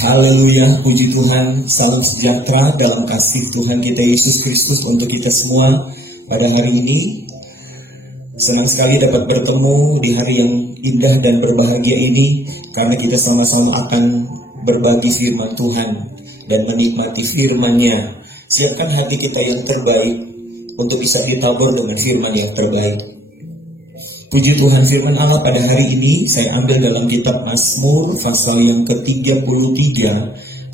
Haleluya, puji Tuhan, salam sejahtera dalam kasih Tuhan kita Yesus Kristus untuk kita semua pada hari ini. Senang sekali dapat bertemu di hari yang indah dan berbahagia ini, karena kita sama-sama akan berbagi firman Tuhan dan menikmati firman-Nya. Siapkan hati kita yang terbaik untuk bisa ditabur dengan firman yang terbaik. Puji Tuhan, firman Allah pada hari ini saya ambil dalam kitab Mazmur pasal yang ke-33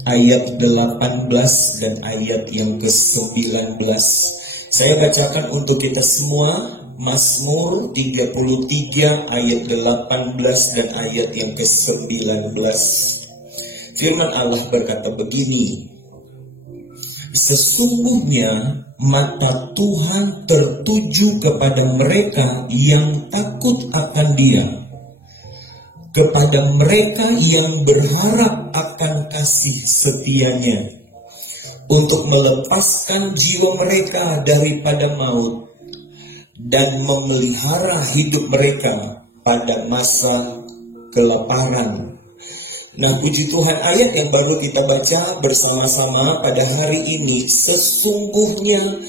ayat 18 dan ayat yang ke-19. Saya bacakan untuk kita semua Mazmur 33 ayat 18 dan ayat yang ke-19. Firman Allah berkata begini: sesungguhnya mata Tuhan tertuju kepada mereka yang takut akan Dia, kepada mereka yang berharap akan kasih setia-Nya, untuk melepaskan jiwa mereka daripada maut dan memelihara hidup mereka pada masa kelaparan. Nah, puji Tuhan, ayat yang baru kita baca bersama-sama pada hari ini, sesungguhnya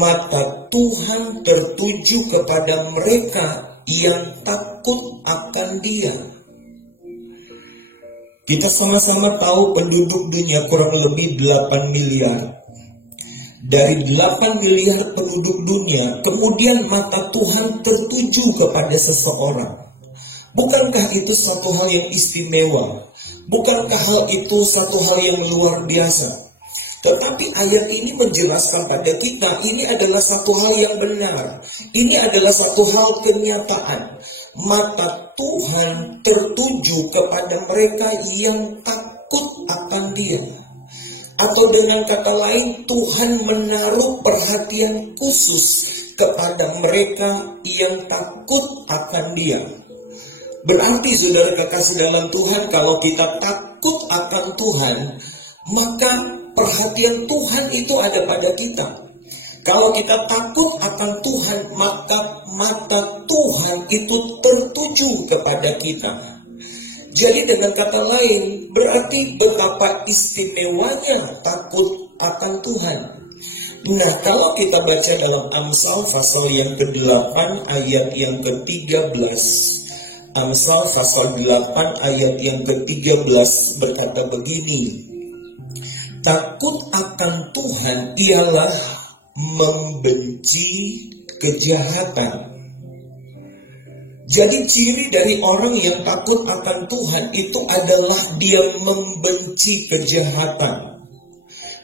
mata Tuhan tertuju kepada mereka yang takut akan Dia. Kita sama-sama tahu penduduk dunia kurang lebih 8 miliar. Dari 8 miliar penduduk dunia, kemudian mata Tuhan tertuju kepada seseorang. Bukankah itu satu hal yang istimewa? Bukankah hal itu satu hal yang luar biasa? Tetapi ayat ini menjelaskan pada kita, ini adalah satu hal yang benar. Ini adalah satu hal kenyataan. Mata Tuhan tertuju kepada mereka yang takut akan Dia. Atau dengan kata lain, Tuhan menaruh perhatian khusus kepada mereka yang takut akan Dia. Berarti saudara kekasih dalam Tuhan, kalau kita takut akan Tuhan, maka perhatian Tuhan itu ada pada kita. Kalau kita takut akan Tuhan, maka mata Tuhan itu tertuju kepada kita. Jadi dengan kata lain, berarti betapa istimewanya takut akan Tuhan. Nah, kalau kita baca dalam Amsal pasal yang ke-8 ayat yang ke-13, Amsal pasal 8 ayat yang ke-13 berkata begini: takut akan Tuhan ialah membenci kejahatan. Jadi ciri dari orang yang takut akan Tuhan itu adalah dia membenci kejahatan.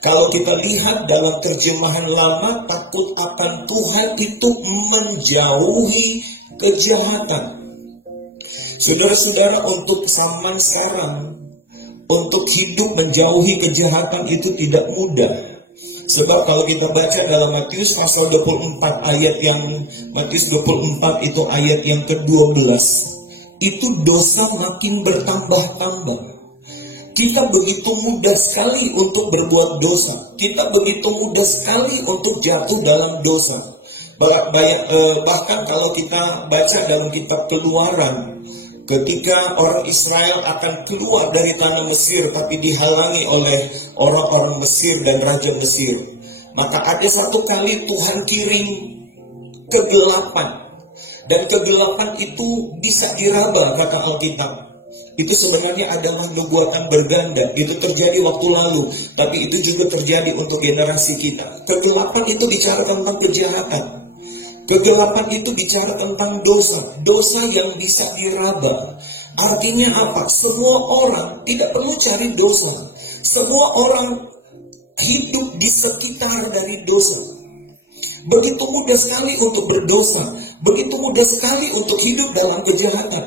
Kalau kita lihat dalam terjemahan lama, takut akan Tuhan itu menjauhi kejahatan. Saudara-saudara, untuk zaman sekarang, untuk hidup menjauhi kejahatan itu tidak mudah. Sebab kalau kita baca dalam Matius pasal 24 ayat yang Matius 24 itu ayat yang ke-12, itu dosa makin bertambah-tambah. Kita begitu mudah sekali untuk berbuat dosa. Kita begitu mudah sekali untuk jatuh dalam dosa. Bahkan kalau kita baca dalam kitab Keluaran, ketika orang Israel akan keluar dari tanah Mesir, tapi dihalangi oleh orang-orang Mesir dan Raja Mesir, maka ada satu kali Tuhan kirim kegelapan. Dan kegelapan itu bisa diraba, kata Alkitab. Itu sebenarnya adalah nubuatan berganda. Itu terjadi waktu lalu, tapi itu juga terjadi untuk generasi kita. Kegelapan itu bicara tentang kejahatan. Kegelapan itu bicara tentang dosa. Dosa yang bisa diraba. Artinya apa? Semua orang tidak perlu cari dosa. Semua orang hidup di sekitar dari dosa. Begitu mudah sekali untuk berdosa. Begitu mudah sekali untuk hidup dalam kejahatan.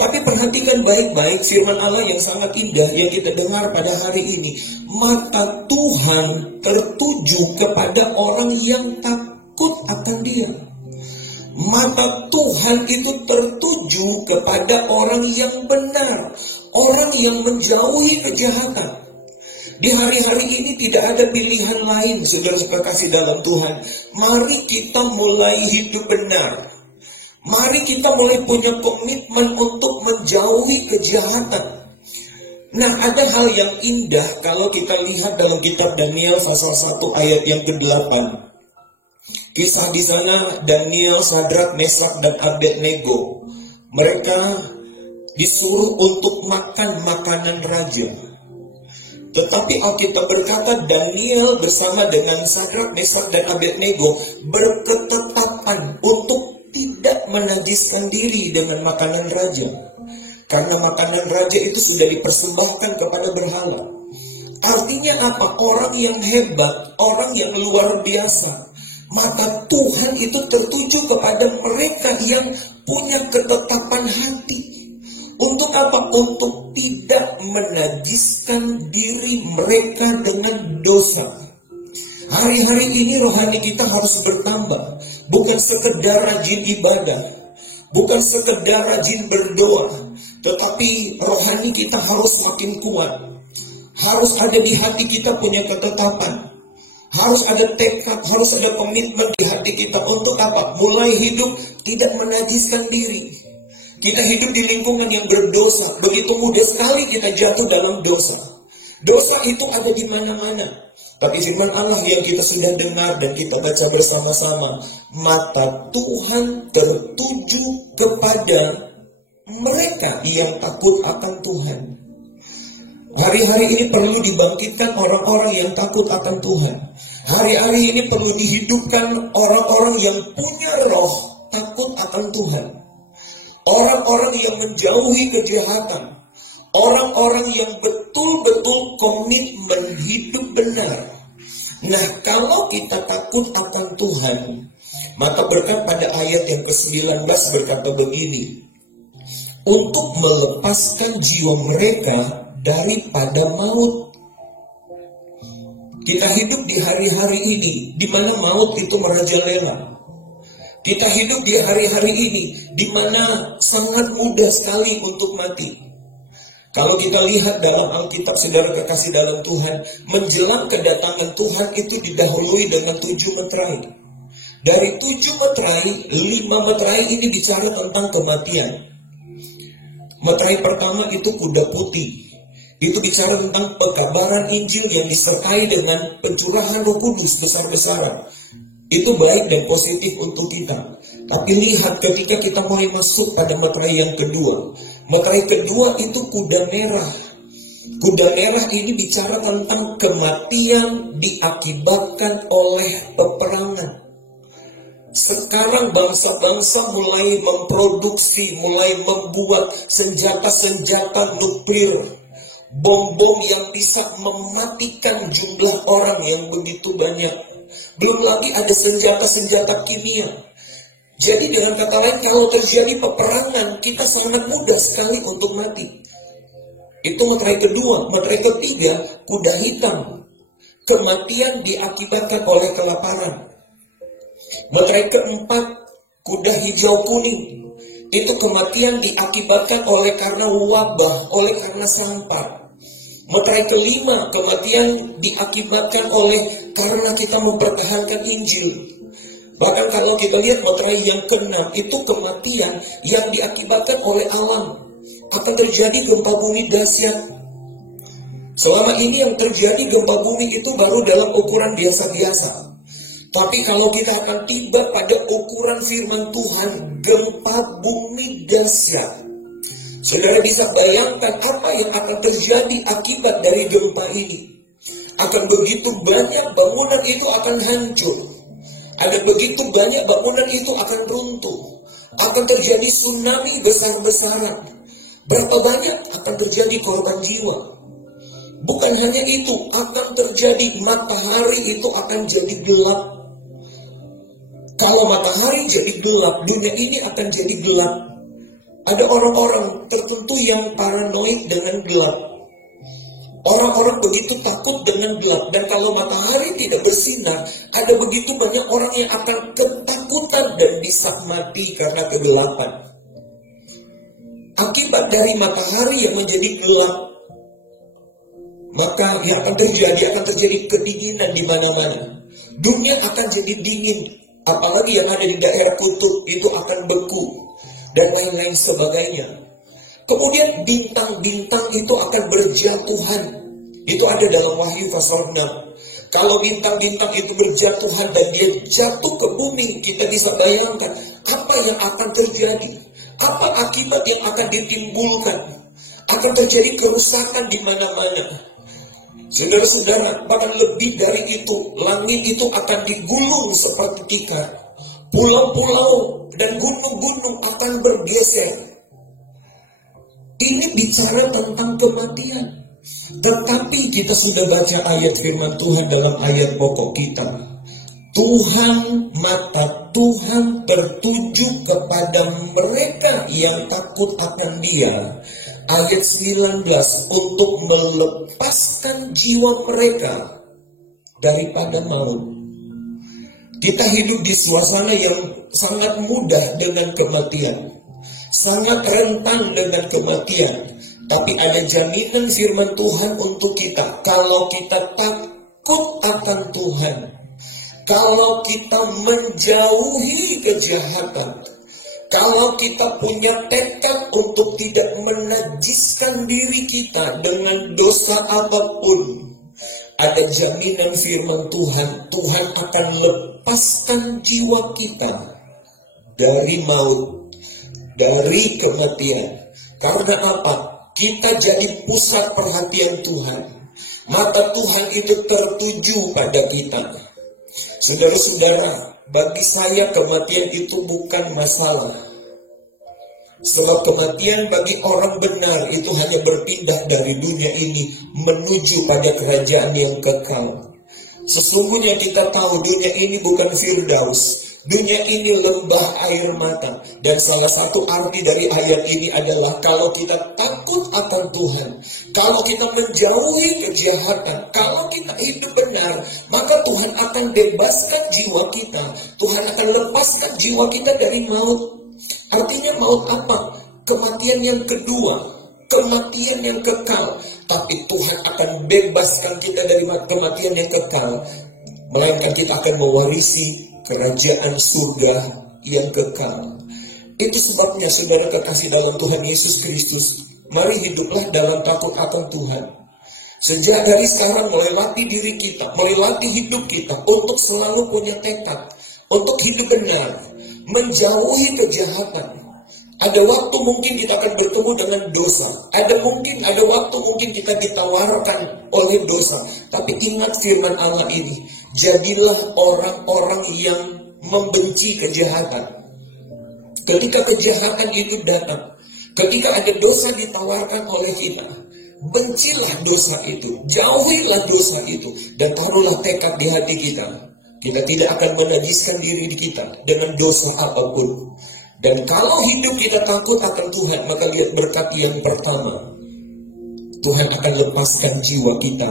Tapi perhatikan baik-baik firman Allah yang sangat indah yang kita dengar pada hari ini. Mata Tuhan tertuju kepada orang yang takut akan Dia. Mata Tuhan itu tertuju kepada orang yang benar, orang yang menjauhi kejahatan. Di hari-hari ini tidak ada pilihan lain, saudara kekasih dalam Tuhan. Mari kita mulai hidup benar. Mari kita mulai punya komitmen untuk menjauhi kejahatan. Nah, ada hal yang indah kalau kita lihat dalam kitab Daniel pasal 1 ayat yang ke-8. Kisah di sana Daniel, Sadrak, Mesak, dan Abednego. Mereka disuruh untuk makan makanan raja. Tetapi Alkitab berkata Daniel bersama dengan Sadrak, Mesak, dan Abednego berketetapan untuk tidak menajiskan diri dengan makanan raja. Karena makanan raja itu sudah dipersembahkan kepada berhala. Artinya apa? Orang yang hebat, orang yang luar biasa, mata Tuhan itu tertuju kepada mereka yang punya ketetapan hati. Untuk apa? Untuk tidak menajiskan diri mereka dengan dosa. Hari-hari ini rohani kita harus bertambah. Bukan sekedar rajin ibadah, bukan sekedar rajin berdoa, tetapi rohani kita harus makin kuat. Harus ada di hati kita punya ketetapan. Harus ada tekad, harus ada komitmen di hati kita. Untuk apa? Mulai hidup tidak menajiskan diri. Kita hidup di lingkungan yang berdosa. Begitu mudah sekali kita jatuh dalam dosa. Dosa itu ada di mana-mana. Tapi firman Allah yang kita sudah dengar dan kita baca bersama-sama, mata Tuhan tertuju kepada mereka yang takut akan Tuhan. Hari-hari ini perlu dibangkitkan orang-orang yang takut akan Tuhan. Hari-hari ini perlu dihidupkan orang-orang yang punya roh takut akan Tuhan. Orang-orang yang menjauhi kejahatan. Orang-orang yang betul-betul komitmen hidup benar. Nah, kalau kita takut akan Tuhan, maka berkat pada ayat yang ke-19 berkata begini, untuk melepaskan jiwa mereka daripada maut. Kita hidup di hari-hari ini di mana maut itu merajalela. Kita hidup di hari-hari ini di mana sangat mudah sekali untuk mati. Kalau kita lihat dalam Alkitab, saudara kekasih dalam Tuhan, menjelang kedatangan Tuhan itu didahului dengan 7 meterai. Dari 7 meterai, 5 meterai ini bicara tentang kematian. Meterai pertama itu kuda putih. Itu bicara tentang pekabaran Injil yang disertai dengan pencurahan Roh Kudus besar-besaran. Itu baik dan positif untuk kita. Tapi lihat ketika kita mulai masuk pada meterai yang kedua. Meterai kedua itu kuda merah. Kuda merah ini bicara tentang kematian diakibatkan oleh peperangan. Sekarang bangsa-bangsa mulai memproduksi, mulai membuat senjata-senjata nuklir. Bom-bom yang bisa mematikan jumlah orang yang begitu banyak. Belum lagi ada senjata-senjata kimia. Jadi dengan kata lain, kalau terjadi peperangan, kita sangat mudah sekali untuk mati. Itu meterai kedua. Meterai ketiga, kuda hitam. Kematian diakibatkan oleh kelaparan. Meterai keempat, kuda hijau kuning. Itu kematian diakibatkan oleh karena wabah, oleh karena sampah. Meterai kelima, kematian diakibatkan oleh karena kita mempertahankan Injil. Bahkan kalau kita lihat meterai yang keenam, itu kematian yang diakibatkan oleh alam. Akan terjadi gempa bumi dahsyat. Selama ini yang terjadi gempa bumi itu baru dalam ukuran biasa-biasa. Tapi kalau kita akan tiba pada ukuran firman Tuhan, gempa bumi dahsyat. Saudara bisa bayangkan apa yang akan terjadi akibat dari gempa ini. Akan begitu banyak bangunan itu akan hancur. Ada begitu banyak bangunan itu akan runtuh. Akan terjadi tsunami besar-besaran. Berapa banyak akan terjadi korban jiwa. Bukan hanya itu, akan terjadi matahari itu akan jadi gelap. Kalau matahari jadi gelap, dunia ini akan jadi gelap. Ada orang-orang tertentu yang paranoid dengan gelap. Orang-orang begitu takut dengan gelap. Dan kalau matahari tidak bersinar, ada begitu banyak orang yang akan ketakutan dan bisa mati karena kegelapan. Akibat dari matahari yang menjadi gelap, maka yang akan terjadi kedinginan di mana-mana. Dunia akan jadi dingin. Apalagi yang ada di daerah kutub itu akan beku. Dan lain-lain sebagainya. Kemudian bintang-bintang itu akan berjatuhan. Itu ada dalam Wahyu pasal 6. Kalau bintang-bintang itu berjatuhan dan dia jatuh ke bumi, kita bisa bayangkan apa yang akan terjadi. Apa akibat yang akan ditimbulkan. Akan terjadi kerusakan di mana-mana. Saudara-saudara, bahkan lebih dari itu, langit itu akan digulung seperti tikar. Pulau-pulau dan gunung-gunung akan bergeser. Ini bicara tentang kematian. Tetapi kita sudah baca ayat firman Tuhan dalam ayat pokok kita. Mata Tuhan tertuju kepada mereka yang takut akan Dia. Ayat 19, untuk melepaskan jiwa mereka daripada maut. Kita hidup di suasana yang sangat mudah dengan kematian. Sangat rentan dengan kematian. Tapi ada jaminan firman Tuhan untuk kita. Kalau kita takut akan Tuhan. Kalau kita menjauhi kejahatan. Kalau kita punya tekad untuk tidak menajiskan diri kita dengan dosa apapun. Ada jaminan firman Tuhan. Tuhan akan lepaskan jiwa kita dari maut. Dari kematian. Karena apa? Kita jadi pusat perhatian Tuhan. Mata Tuhan itu tertuju pada kita. Saudara-saudara, bagi saya kematian itu bukan masalah. Sebab kematian bagi orang benar itu hanya berpindah dari dunia ini menuju pada kerajaan yang kekal. Sesungguhnya kita tahu dunia ini bukan Firdaus. Dunia ini lembah air mata. Dan salah satu arti dari ayat ini adalah kalau kita takut akan Tuhan, kalau kita menjauhi kejahatan, kalau kita hidup benar, maka Tuhan akan bebaskan jiwa kita. Tuhan akan lepaskan jiwa kita dari maut. Artinya maut apa? Kematian yang kedua, kematian yang kekal. Tapi Tuhan akan bebaskan kita dari kematian yang kekal, melainkan kita akan mewarisi kerajaan surga yang kekal. Itu sebabnya saudara kekasih dalam Tuhan Yesus Kristus, mari hiduplah dalam takut akan Tuhan. Sejak dari sekarang melewati diri kita, melewati hidup kita untuk selalu punya tekad, untuk hidup benar, menjauhi kejahatan. Ada waktu mungkin kita akan bertemu dengan dosa. Ada waktu mungkin kita ditawarkan oleh dosa. Tapi ingat firman Allah ini. Jadilah orang-orang yang membenci kejahatan. Ketika kejahatan itu datang, ketika ada dosa ditawarkan oleh kita, bencilah dosa itu, jauhilah dosa itu, dan taruhlah tekad di hati kita. Kita tidak akan menajiskan diri kita dengan dosa apapun. Dan kalau hidup kita takut akan Tuhan, maka lihat berkat yang pertama. Tuhan akan lepaskan jiwa kita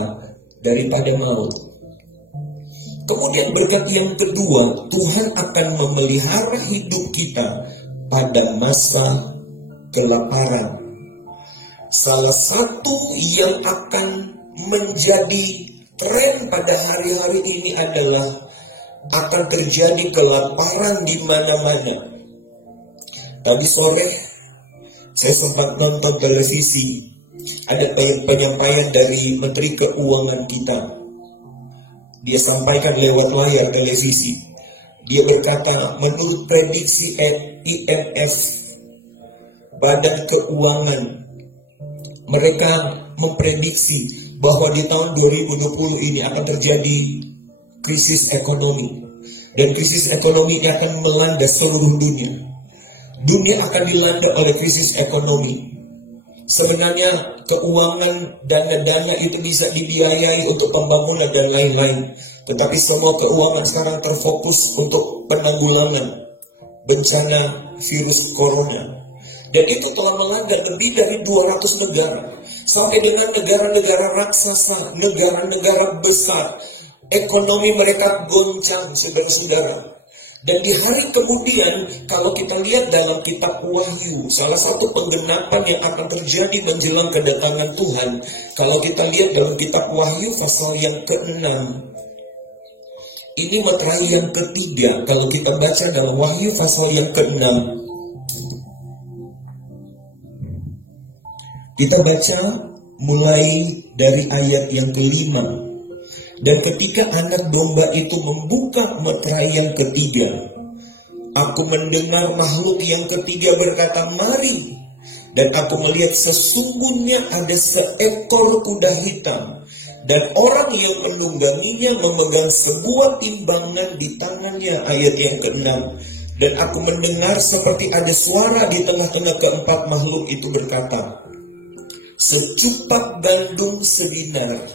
daripada maut. Kemudian berkat yang kedua, Tuhan akan memelihara hidup kita pada masa kelaparan. Salah satu yang akan menjadi tren pada hari-hari ini adalah akan terjadi kelaparan di mana-mana. Tadi sore saya sempat nonton televisi. Ada penyampaian dari Menteri Keuangan kita. Dia sampaikan lewat layar televisi. Dia berkata, menurut prediksi IMF, Badan Keuangan, mereka memprediksi bahwa di tahun 2020 ini akan terjadi krisis ekonomi. Dan krisis ekonomi ini akan melanda seluruh dunia. Dunia akan dilanda oleh krisis ekonomi. Sebenarnya keuangan dana-dana itu bisa dibiayai untuk pembangunan dan lain-lain. Tetapi semua keuangan sekarang terfokus untuk penanggulangan bencana virus corona. Dan itu telah melanda lebih dari 200 negara. Sampai dengan negara-negara raksasa, negara-negara besar. Ekonomi mereka goncang, saudara-saudara. Dan di hari kemudian, kalau kita lihat dalam kitab Wahyu, salah satu penggenapan yang akan terjadi menjelang kedatangan Tuhan, kalau kita lihat dalam kitab Wahyu pasal yang ke-6, ini materai yang ketiga, kalau kita baca dalam Wahyu pasal yang ke-6, Kita baca mulai dari ayat yang kelima. Dan ketika anak domba itu membuka meterai yang ketiga, aku mendengar makhluk yang ketiga berkata, "Mari." Dan aku melihat sesungguhnya ada seekor kuda hitam, dan orang yang menungganginya memegang sebuah timbangan di tangannya. Ayat yang ke-6. Dan aku mendengar seperti ada suara di tengah-tengah keempat makhluk itu berkata, "Secupak gandum sebinar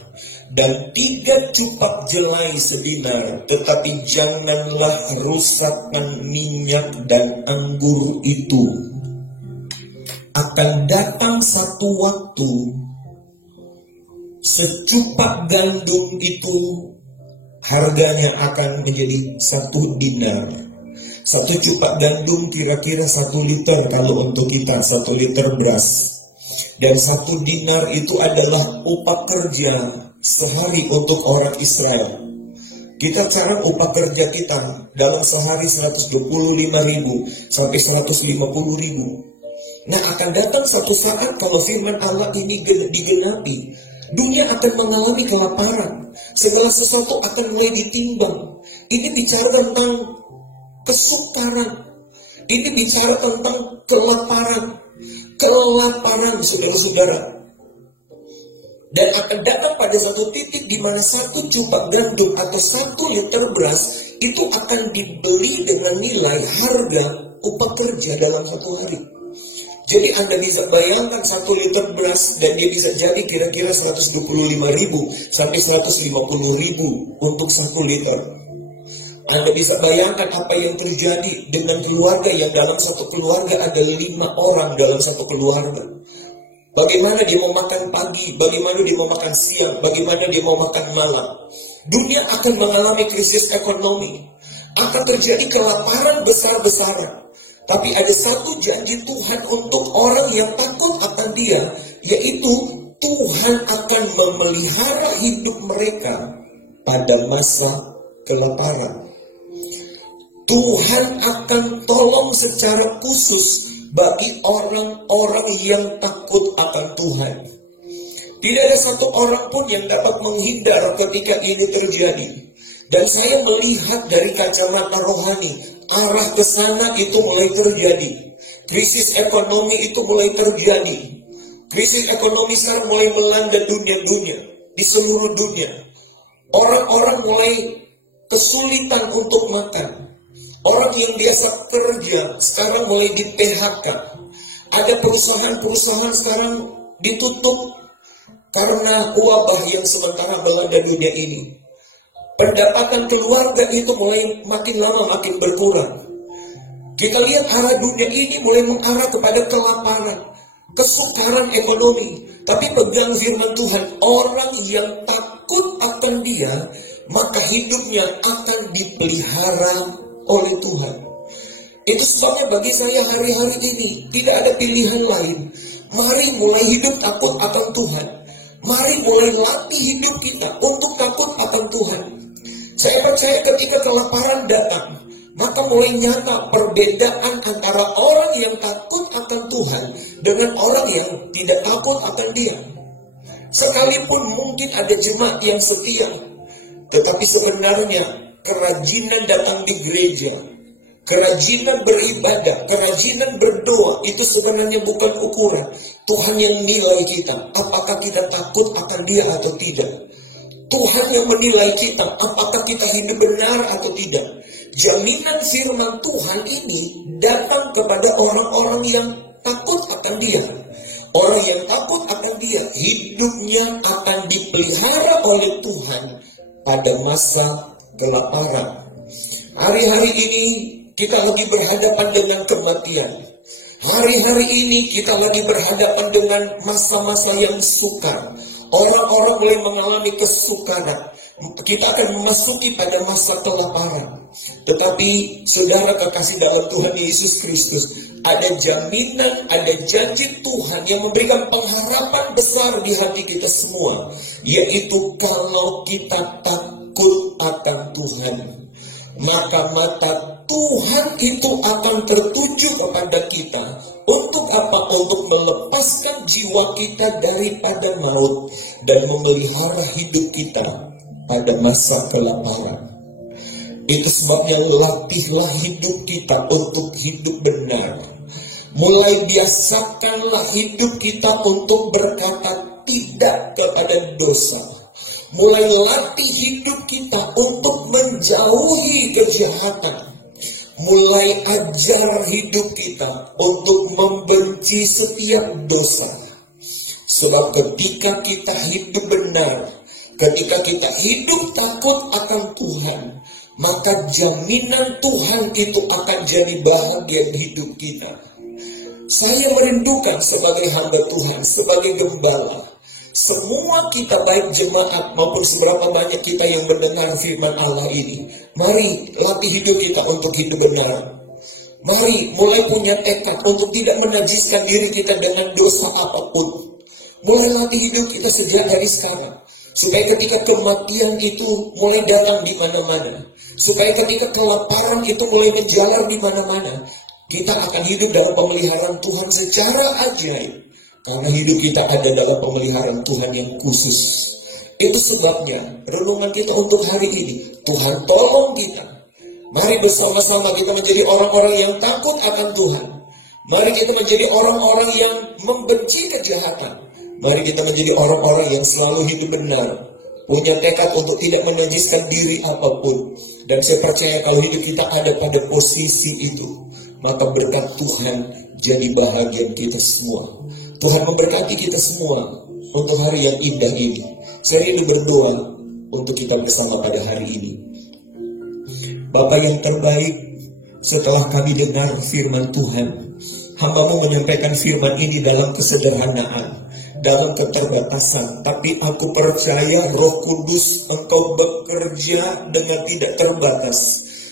dan 3 cupak jelai sebinar, tetapi janganlah rusakkan minyak dan anggur itu. Akan datang satu waktu, secupak gandum itu harganya akan menjadi 1 dinar. 1 cupak gandum kira-kira 1 liter kalau untuk kita, 1 liter beras. Dan 1 dinar itu adalah upah kerja sehari untuk orang Israel. Kita cari upah kerja kita dalam sehari 125.000 sampai 150.000. Nah, akan datang satu saat kalau firman Allah ini digenapi, dunia akan mengalami kelaparan. Segala sesuatu akan mulai ditimbang. Ini bicara tentang kesukaran. Ini bicara tentang kelaparan. Kelaparan, saudara-saudara. Dan akan datang pada satu titik di mana 1 cupak gandum atau 1 liter beras itu akan dibeli dengan nilai harga upah kerja dalam 1 hari. Jadi Anda bisa bayangkan 1 liter beras dan dia bisa jadi kira-kira 125.000 sampai 150.000 untuk 1 liter. Anda bisa bayangkan apa yang terjadi dengan keluarga yang dalam satu keluarga ada 5 orang dalam satu keluarga. Bagaimana dia mau makan pagi, bagaimana dia mau makan siang, bagaimana dia mau makan malam. Dunia akan mengalami krisis ekonomi. Akan terjadi kelaparan besar-besaran. Tapi ada satu janji Tuhan untuk orang yang takut akan Dia, yaitu Tuhan akan memelihara hidup mereka pada masa kelaparan. Tuhan akan tolong secara khusus bagi orang-orang yang takut akan Tuhan. Tidak ada satu orang pun yang dapat menghindar ketika ini terjadi. Dan saya melihat dari kacamata rohani, arah ke sana itu mulai terjadi. Krisis ekonomi itu mulai terjadi. Krisis ekonomi sekarang mulai melanda dunia-dunia, di seluruh dunia. Orang-orang mulai kesulitan untuk makan. Orang yang biasa kerja sekarang mulai di PHK. Ada perusahaan-perusahaan sekarang ditutup karena wabah yang sementara melanda dunia ini. Pendapatan keluarga itu mulai makin lama makin berkurang. Kita lihat arah dunia ini mulai mengarah kepada kelaparan, kesukaran ekonomi. Tapi pegang firman Tuhan, orang yang takut akan Dia, maka hidupnya akan dipelihara oleh Tuhan. Itu sebabnya bagi saya hari-hari ini tidak ada pilihan lain. Mari mulai hidup takut akan Tuhan. Mari mulai latih hidup kita untuk takut akan Tuhan. Saya percaya ketika kelaparan datang, maka mulai nyata perbedaan antara orang yang takut akan Tuhan dengan orang yang tidak takut akan Dia. Sekalipun mungkin ada jemaat yang setia, tetapi sebenarnya kerajinan datang di gereja, kerajinan beribadah, kerajinan berdoa, itu sebenarnya bukan ukuran. Tuhan yang nilai kita, apakah kita takut akan Dia atau tidak. Tuhan yang menilai kita, apakah kita hidup benar atau tidak. Jaminan firman Tuhan ini datang kepada orang-orang yang takut akan Dia. Orang yang takut akan Dia, hidupnya akan dipelihara oleh Tuhan pada masa kelaparan. Hari-hari ini kita lagi berhadapan dengan kematian. Hari-hari ini kita lagi berhadapan dengan masa-masa yang sukar. Orang-orang mulai mengalami kesukaran. Kita akan memasuki pada masa kelaparan. Tetapi saudara kekasih dalam Tuhan Yesus Kristus, ada jaminan, ada janji Tuhan yang memberikan pengharapan besar di hati kita semua. Yaitu kalau kita takut akan Tuhan, maka mata Tuhan itu akan tertuju kepada kita. Untuk apa? untuk melepaskan jiwa kita daripada maut dan memelihara hidup kita pada masa kelaparan. Itu sebabnya latihlah hidup kita untuk hidup benar. Mulai biasakanlah hidup kita untuk berkata tidak kepada dosa. Mulai latih hidup kita untuk menjauhi kejahatan. Mulai ajar hidup kita untuk membenci setiap dosa. Sebab ketika kita hidup benar, ketika kita hidup takut akan Tuhan, maka jaminan Tuhan itu akan jadi bahagian hidup kita. Saya merindukan sebagai hamba Tuhan, sebagai gembala, semua kita baik jemaat maupun seberapa banyak kita yang mendengar firman Allah ini, mari latih hidup kita untuk hidup benar. Mari mulai punya tekad untuk tidak menajiskan diri kita dengan dosa apapun. Mulai latih hidup kita sejak dari sekarang, supaya ketika kematian itu mulai datang di mana-mana, supaya ketika kelaparan itu mulai menjalar di mana-mana, kita akan hidup dalam pemeliharaan Tuhan secara ajaib. Karena hidup kita ada dalam pemeliharaan Tuhan yang khusus. Itu sebabnya renungan kita untuk hari ini, Tuhan tolong kita. Mari bersama-sama kita menjadi orang-orang yang takut akan Tuhan. Mari kita menjadi orang-orang yang membenci kejahatan. Mari kita menjadi orang-orang yang selalu hidup benar, punya tekad untuk tidak menajiskan diri apapun. Dan saya percaya kalau hidup kita ada pada posisi itu, maka berkat Tuhan jadi bahagian kita semua. Tuhan memberkati kita semua untuk hari yang indah ini. Saya rindu berdoa untuk kita bersama pada hari ini. Bapa yang terbaik, setelah kami dengar firman Tuhan, hamba-Mu menyampaikan firman ini dalam kesederhanaan, dalam keterbatasan. Tapi aku percaya Roh Kudus Engkau bekerja dengan tidak terbatas.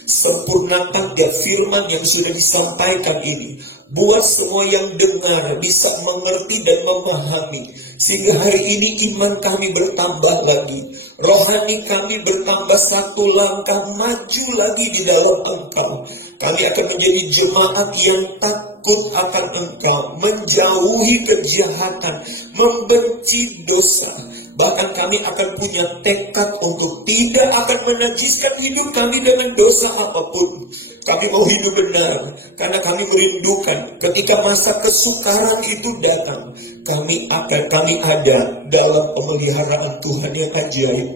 Sempurnakan tiap firman yang sudah disampaikan ini. Buat semua yang dengar bisa mengerti dan memahami. Sehingga hari ini iman kami bertambah lagi. Rohani kami bertambah satu langkah maju lagi di dalam Engkau. Kami akan menjadi jemaat yang takut akan Engkau. Menjauhi kejahatan. Membenci dosa. Bahkan kami akan punya tekad untuk tidak akan menajiskan hidup kami dengan dosa apapun. Kami mau hidup benar, karena kami merindukan ketika masa kesukaran itu datang, kami ada dalam pemeliharaan Tuhan yang ajaib.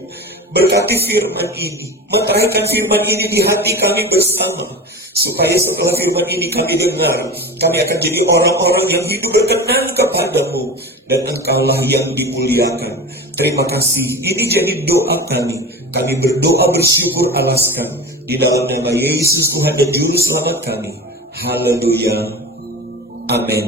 Berkati firman ini, meteraikan firman ini di hati kami bersama, supaya setelah firman ini kami dengar, kami akan jadi orang-orang yang hidup berkenan kepadamu, dan Engkaulah yang dimuliakan. Terima kasih, ini jadi doa kami. Kami berdoa bersyukur alaskan di dalam nama Yesus Tuhan dan Juru Selamat kami. Haleluya. Amin.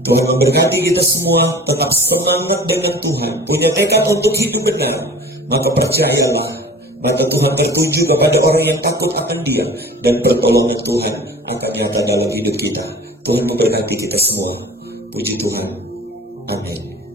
Tuhan memberkati kita semua, tetap semangat dengan Tuhan, punya tekad untuk hidup benar. Maka percayalah, mata Tuhan tertuju kepada orang yang takut akan Dia, dan pertolongan Tuhan akan nyata dalam hidup kita. Tuhan memberkati kita semua. Puji Tuhan. Amin.